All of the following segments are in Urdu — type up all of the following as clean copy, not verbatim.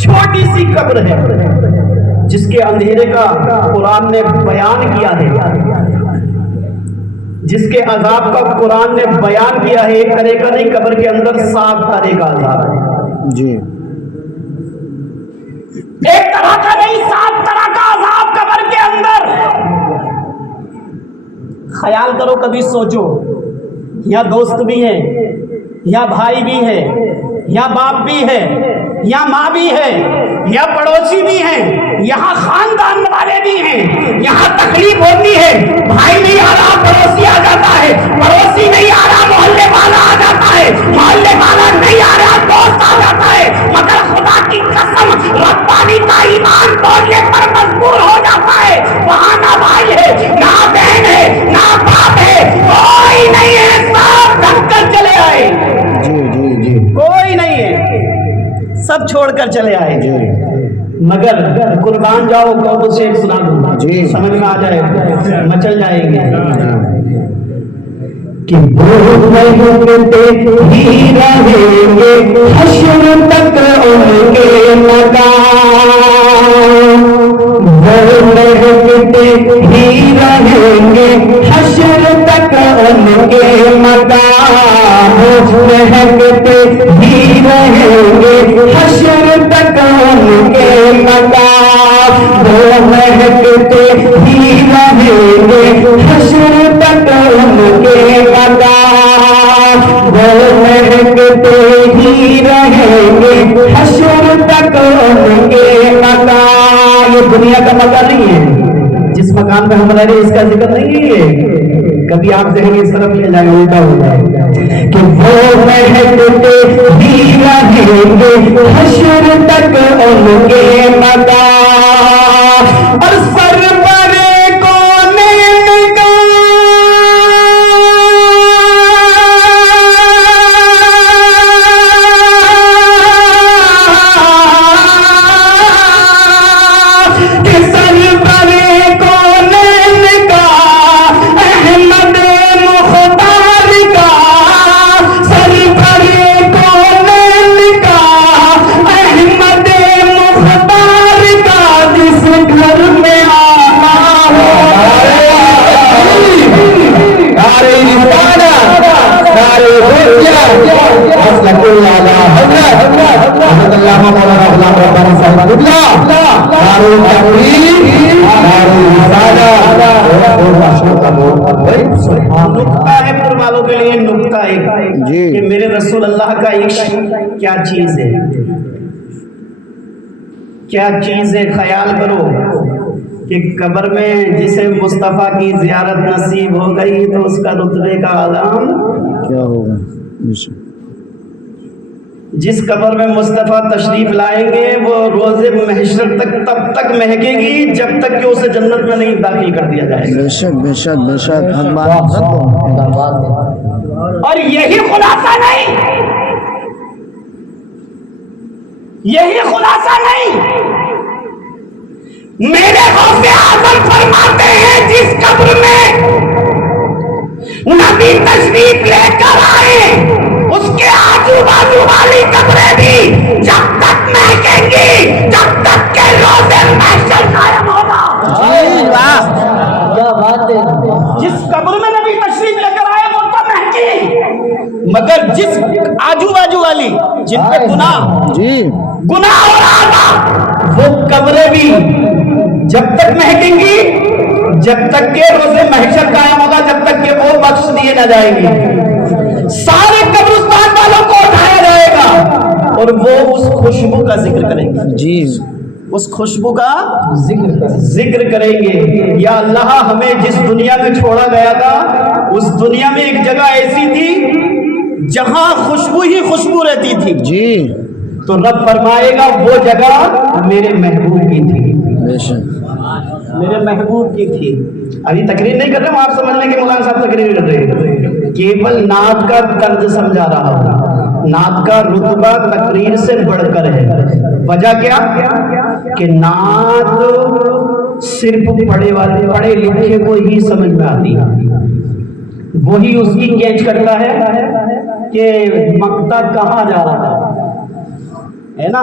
چھوٹی سی قبر ہے جس کے اندھیرے کا قرآن نے بیان کیا ہے، جس کے عذاب کا قرآن نے بیان کیا ہے۔ ایک طرح کا نہیں، قبر کے اندر 7 طرح کا عذاب ہے جی، ایک طرح کا نہیں، 7 طرح کا عذاب قبر کے اندر۔ خیال کرو، کبھی سوچو، یا دوست بھی ہے، یا بھائی بھی ہے، یا باپ بھی ہے، یا ماں بھی ہے، یا پڑوسی بھی ہیں، یہاں خاندان والے بھی ہیں، یہاں تکلیف ہوتی ہے، بھائی نہیں آ رہا پڑوسی آ جاتا ہے، پڑوسی نہیں آ رہا محلے والا آ جاتا ہے، محلے والا نہیں آ رہا دوست آ جاتا ہے، مگر خدا کی قسم ربانی کا ایمان بولنے پر مجبور ہو جاتا ہے۔ وہاں نہ بھائی ہے، نہ بہن ہے، نہ باپ ہے، کوئی نہیں ہے، سب ڈھک کر چلے آئے، جی جی جی کوئی نہیں ہے، سب چھوڑ کر چلے آئے۔ مگر قربان جاؤ، کو سے ایک سنا دوں، جی، سمجھ میں آ جائے، مچل جائیں گے کہ بھول مہکتے ہی رہیں گے حشر تک ان کے مقام، بھول مہکتے ہی رہیں گے حشر تک ان کے مقام، مہکتے ہی رہیں گے حشر تک ان کے مقام، وہ مہکتے ہی رہیں گے حشر تک ان کے مقام، وہ مہکتے ہی رہیں گے حشر تک ان کے مقام۔ یہ دنیا کا مکان نہیں ہے جس مکان پہ ہم رہ رہے ہیں، اس کا ذکر نہیں ہے، کبھی آپ ذہن اس طرف لے جائیں الٹا ہو جائے کہ وہ مہکتے ہی رہیں گے حشر تک ان کے مقام، اور سر پر کونین کا کہ سر پر کونین کا احمد مختار کا، سر پر کونین کا احمد مختار کا، جس گھر میں آنا ہو نعرہ رسالہ، نعرہ حجت، مسلک الاعلیٰ حضرت حضرت علامہ مولانا غلام ربانی صاحب قبلہ، نعرہ تحریر، نعرہ رسالہ، اور مشہور کا نقطہ ہے پر والوں کے لیے، نقطہ ہے جی، کہ میرے رسول اللہ کا عشق کیا چیز ہے، کیا چیز ہے۔ خیال کرو کہ قبر میں جسے مصطفیٰ کی زیارت نصیب ہو گئی تو اس کا رتبے کا عالم کیا ہوگا؟ جس قبر میں مصطفیٰ تشریف لائیں گے وہ روز محشر تک تب تک مہکے گی جب تک کہ اسے جنت میں نہیں داخل کر دیا جائے گا۔ بے شک بے شک بے شک، اور یہی خلاصہ نہیں، یہی خلاصہ نہیں، میرے غوث اعظم فرماتے ہیں جس قبر میں نبی تشریف لے کر آئے اس کے آجو بازو والی قبریں بھی جب تک مہکیں گی جب تک کہ روز محشر قائم ہوگا۔ جس قبر میں نبی تشریف لے کر آئے وہ تو مہکی، مگر جس آجو بازو والی جن پہ گناہ ہو رہا تھا وہ قبریں بھی جب تک مہکیں گی جب تک کہ روز محشر قائم ہوگا، جب تک کہ وہ بخش دیے نہ جائیں گے۔ سارے قبرستان والوں کو اٹھایا جائے گا اور وہ اس خوشبو کا ذکر کریں گے، جی، اس خوشبو کا ذکر کریں گے۔ یا اللہ، ہمیں جس دنیا میں چھوڑا گیا تھا اس دنیا میں ایک جگہ ایسی تھی جہاں خوشبو ہی خوشبو رہتی تھی، جی، تو رب فرمائے گا وہ جگہ میرے محبوب کی تھی، بے شک، میرے محبوب کی تھی۔ ابھی تقریر نہیں کر رہے ہوں، آپ سمجھ لیں کہ مولانا صاحب تقریر کر رہے ہیں، کیول نعت کا طرز سمجھا رہا ہوں۔ نعت کا رتبہ تقریر سے بڑھ کر ہے۔ وجہ کیا کہ نعت صرف پڑھے لکھے کو ہی سمجھ میں آتی ہے، وہی اس کی کیچ کرتا ہے کہ مقطع کہاں جا رہا ہے نا۔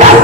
10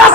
10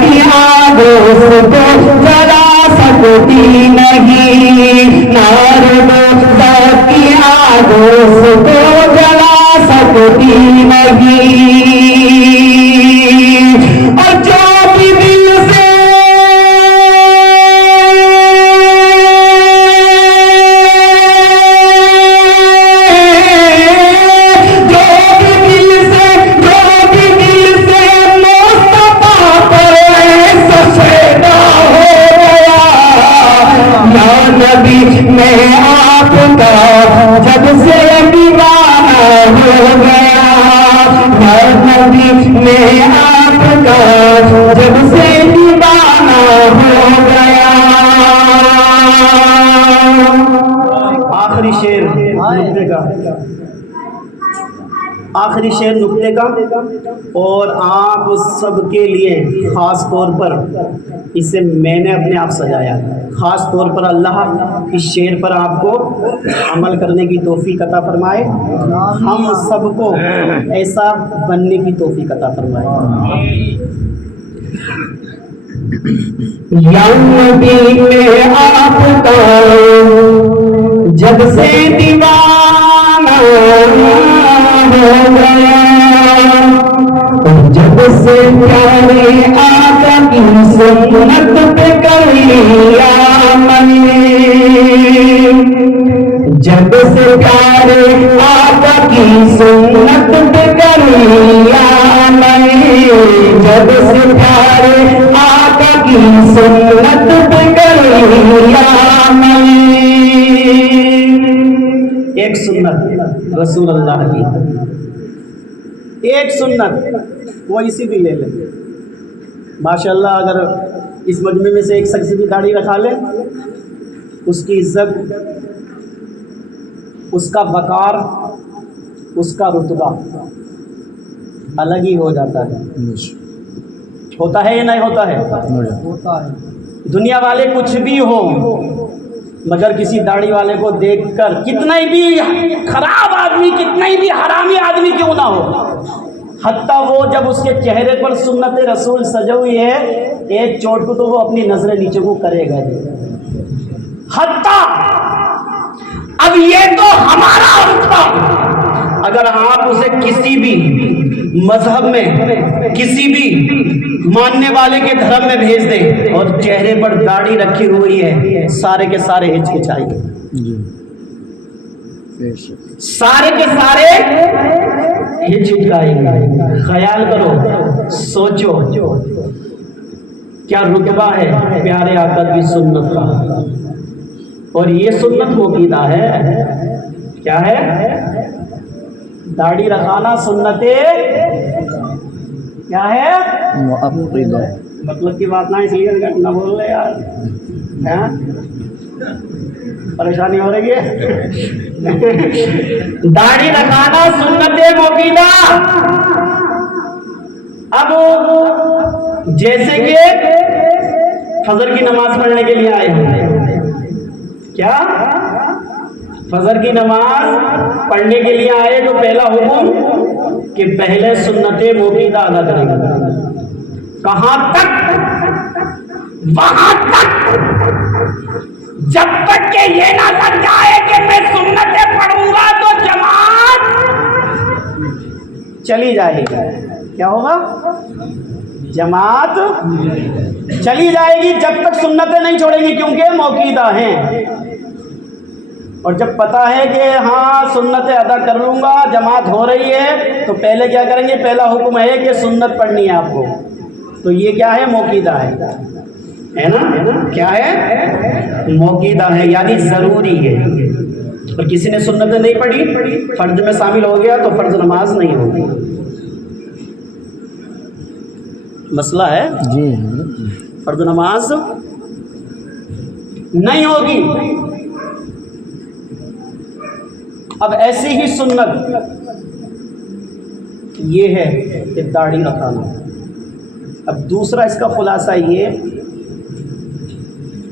کی آگوں سے تو جلا سکتی نہیں، نار دوزخ کی آگوں سے تو جلا سکتی نہیں، اور جو بھی دل سے میں آپ کا جب سے دیوانہ ہو گیا، یا نبی میں آپ کا جب سے دیوانہ ہو گیا۔ آخری شعر نکتے کا، آخری شعر نکتے کا، اور آپ سب کے لیے خاص طور پر اسے میں نے اپنے آپ سجایا، خاص طور پر اللہ اس شعر پر آپ کو عمل کرنے کی توفیق عطا فرمائے، ہم سب کو ایسا بننے کی توفیق عطا فرمائے۔ یا نبی میں آپ کا جب سے دیوانہ ہو گیا، جب سے پیارے آقا کی سنت پہ کر لیا میں نے، جب سے پیارے آقا کی سنت پہ کر لیا میں نے، جب سے پیارے آقا کی سنت پہ کر لیا میں نے۔ ایک سنت رسول اللہ کی، ایک سنت وہ اسی بھی لے لیں ماشاءاللہ۔ اگر اس مجمع میں سے ایک شخص بھی داڑھی رکھا لے، اس کی عزت، اس کا وقار، اس کا رتبہ الگ ہی ہو جاتا ہے۔ ہوتا ہے یا نہیں ہوتا ہے؟ ہوتا ہے۔ دنیا والے کچھ بھی ہو، مگر کسی داڑھی والے کو دیکھ کر، کتنا ہی بھی خراب آدمی، کتنا ہی بھی حرامی آدمی کیوں نہ ہو، حتیٰ وہ جب اس کے چہرے پر سنت رسول سجی ہوئی ہے، ایک چوٹ کو تو وہ اپنی نظریں نیچے کو کرے گا۔ حتیٰ اب یہ تو ہمارا رتبہ، اگر آپ اسے کسی بھی مذہب میں، کسی بھی ماننے والے کے دھرم میں بھیج دیں اور چہرے پر داڑھی رکھی ہوئی ہے، سارے کے سارے ہچکچائیں گے، سارے کے سارے ہچکچائیں گے۔ خیال کرو، سوچو کیا رتبہ ہے پیارے آقا کی سنت کا، اور یہ سنت موقیدہ ہے۔ کیا ہے؟ داڑھی رکھانا سنت کیا ہے؟ مطلب کی بات نہ، اس لیے نہ بول رہے یار، پریشانی ہو رہی ہے۔ داڑھی رکھانا سنت موقیدہ۔ اب جیسے کہ فجر کی نماز پڑھنے کے لیے آئے ہیں، کیا فجر کی نماز پڑھنے کے لیے آئے تو پہلا حکم کہ پہلے سنت موقیدہ ادا کریں گے۔ کہاں تک؟ وہاں تک جب تک کہ یہ نہ لگ جائے کہ میں سنتیں پڑھوں گا تو جماعت چلی جائے گی۔ کیا ہوگا؟ جماعت چلی جائے گی جب تک سنتیں نہیں چھوڑیں گی، کیونکہ موقیدہ ہیں۔ اور جب پتہ ہے کہ ہاں سنتیں ادا کر لوں گا، جماعت ہو رہی ہے، تو پہلے کیا کریں گے؟ پہلا حکم ہے کہ سنت پڑھنی ہے آپ کو، تو یہ کیا ہے؟ موقیدہ ہے نا؟ کیا ہے؟ موقیدہ ہے، یعنی ضروری ہے۔ اور کسی نے سنتیں نہیں پڑھی، فرض میں شامل ہو گیا تو فرض نماز نہیں ہوگی۔ مسئلہ ہے جی، فرض نماز نہیں ہوگی۔ اب ایسی ہی سنت یہ ہے کہ داڑھی رکھانا۔ اب دوسرا اس کا خلاصہ یہ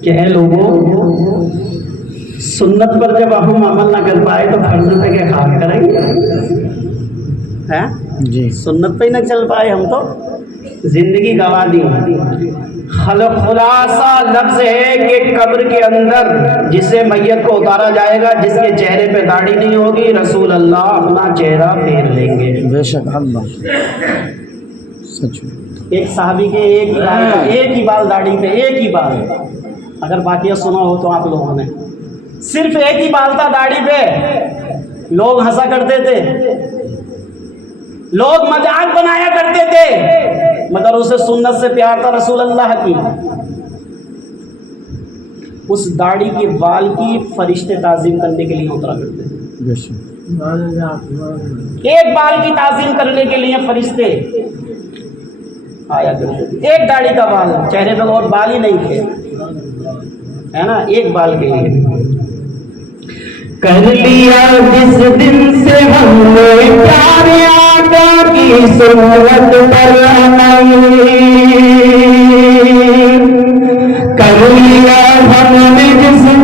کہ اے لوگوں، سنت پر جب ہم عمل نہ کر پائے تو فرض پہ کیا خاک کریں گے؟ ہے جی سنت پہ ہی نہ چل پائے ہم تو زندگی گوا دی. خلاصہ لفظ ہے کہ قبر کے اندر جسے میت کو اتارا جائے گا جس کے چہرے پہ داڑھی نہیں ہوگی رسول اللہ اپنا چہرہ پھیر لیں گے. بے شک حق بات سچ میں. ایک صحابی کے ایک ہی بال داڑھی پہ, ایک ہی بال, اگر باقیہ سنا ہو تو آپ لوگوں نے, صرف ایک ہی بال تھا داڑھی پہ. لوگ ہنسا کرتے تھے, لوگ مذاق بنایا کرتے تھے, مگر اسے سنت سے پیار تھا رسول اللہ کی. اس داڑھی کے بال کی فرشتے تعظیم کرنے کے لیے اترا کرتے تھے. بے شک ایک بال کی تعظیم کرنے کے لیے فرشتے آیا کرتے تھے. ایک داڑھی کا بال, چہرے پہ اور بال ہی نہیں تھے, ہے نا, ایک بال کے لیے. کر لیا جس دن سے ہم نے پیارے آقا کی سنت پر عمل, کر لیا ہم نے جس دن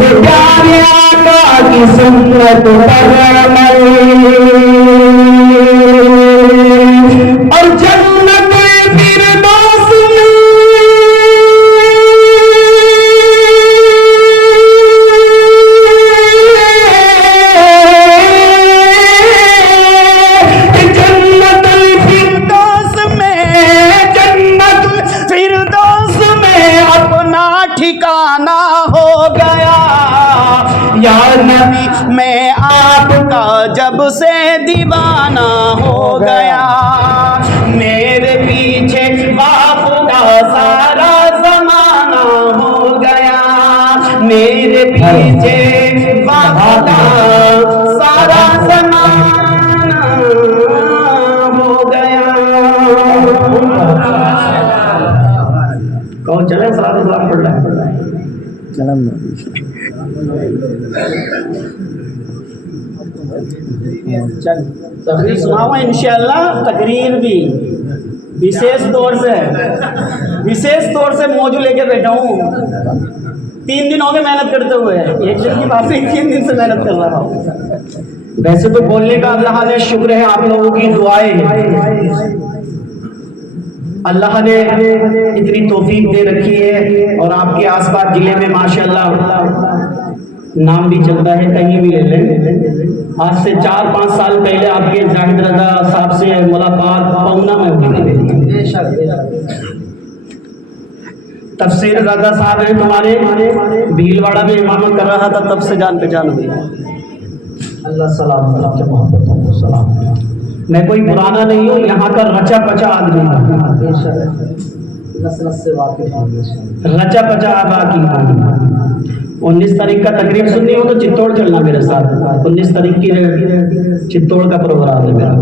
سے پیارے آقا کی سنت پر عمل, اور جنت فردوس میں ٹھکانہ ہو گیا. یا نبی میں آپ کا جب سے دیوانہ ہو گیا. میرے پیچھے باپ کا سارا زمانہ ہو گیا. میرے پیچھے باپ کا سارا زمانہ ہو گیا. کون چلے صلاۃ اللہ پڑھ رہا ہے چلن چل تقریر سناؤں انشاءاللہ. تقریر بھی وشیش طور سے موضوع لے کے بیٹھا ہوں. 3 دن ہو گئے محنت کرتے ہوئے, ایک دن کی بات نہیں, 3 دن سے محنت کر رہا ہوں. ویسے تو بولنے کا اللہ نے شکر ہے, آپ لوگوں کی دعائیں اللہ نے اتنی توفیق دے رکھی ہے, اور آپ کے آس پاس ضلع میں ماشاءاللہ نام بھی چلتا ہے, کہیں بھی لے لیں. آج سے 4-5 سال پہلے آپ کے زاہد رضا صاحب سے ملاقات پونا میں ہوئی تھی. تفسیر رضا صاحب ہیں تمہارے, بھیلواڑہ میں امامت کر رہا تھا, تب سے جان پہچان ہوئی. اللہ سلام آپ کے محبتوں کو سلام. میں کوئی پرانا نہیں ہوں, یہاں کا رچا پچا آدمی ہوں, رچا پچا آدمی. 19 تاریخ کا تقریب سننی ہو تو چتوڑ چلنا میرے ساتھ. 19 تاریخ کی چتوڑ کا پروگرام ہے میرا.